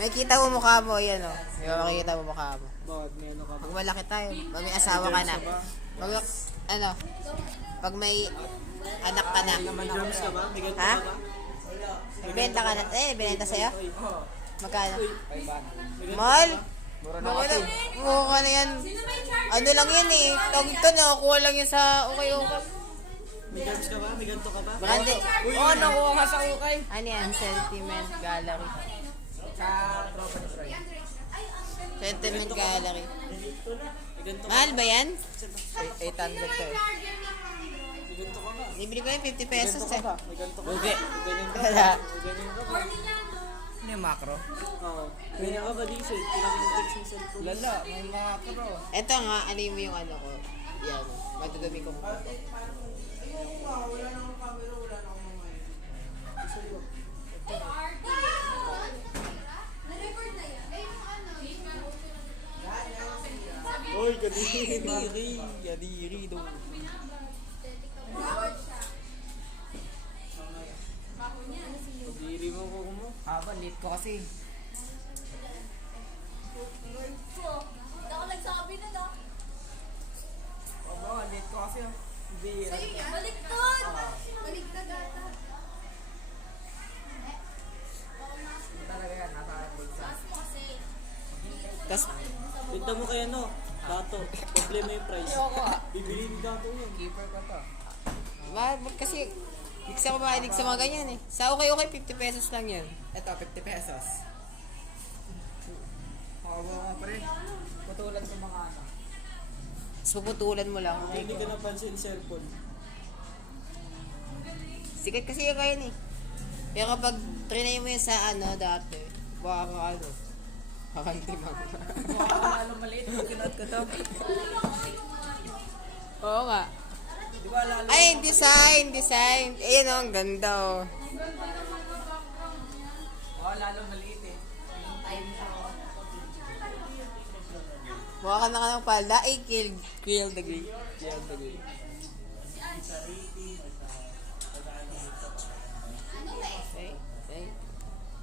May kita mo mukha mo, yan o. Di ba makikita mo mukha mo? Bakit? May ano ka ba? Pag malaki tayo, pag may asawa ka na. Pag, ano, pag may anak ka na. May drums ka ba? May ganito Ha? ka ba? Benta ka na. Binenta sa'yo? Uy. Magkano? May ganito Mahal? Mura na Mukha kasi. na, mukha na yan. Ano lang yan eh. Tagto na, kuha lang yan sa okay-okay. May drums ka ba? May ganito ka ba? Brande. Oo, nakuha ka sa ukay. Ano yan? Sentiment Gallery. Sa tropa ni Fry. Sentiment Gallery. May ganito ka Mahal ba yan? 800 ka eh. May ganito ka ba? Libre ko yung 50 pesos eh. May ganito ka ba? Bugi. May ganyan ka ba? Wala. May ganyan ka ba? Ano yung macro? Oo. Ganyan ka ba, Diesel? Pinag-text yung cellphone. Lala, may macro. Eto nga, ano yung ano ko? Yan. Matudumi ko mukha ko. Uy, kadiri. Yadiri do. Kadiri mo ko mo. Haba, late ko kasi. Ako nagsabi na daw. Haba, late ko kasi. Bira. Baliktad! Baliktad ata. Talaga yan, nasa bulsa. Taas mo kasi. Tapos, Benta mo kaya no? Dato. Problema yung price. Ayoko ah. Bibili ni Dato yun. Keeper ko to. bakit kasi, hindi sa mahilig sa mga ganyan eh. Sa okay-okay, 50 pesos lang yan. Ito, 50 pesos. Makabawa ka pre. Putulan sa mga ano. Tapos puputulan mo lang. Hindi ka napansin cellphone. Sikat kasi yung kaya eh. Pero kapag trinay mo yun sa ano dati, baka ka ano, kakantimang. Mukha lalo maliit pag kinuot ko to. Oo nga. Di ba lalo? Ay, design. Ayun oh, ang ganda oh. Mukha lalo maliit eh. Mukha ka na ka ng palda. Ay, kill the green. Okay.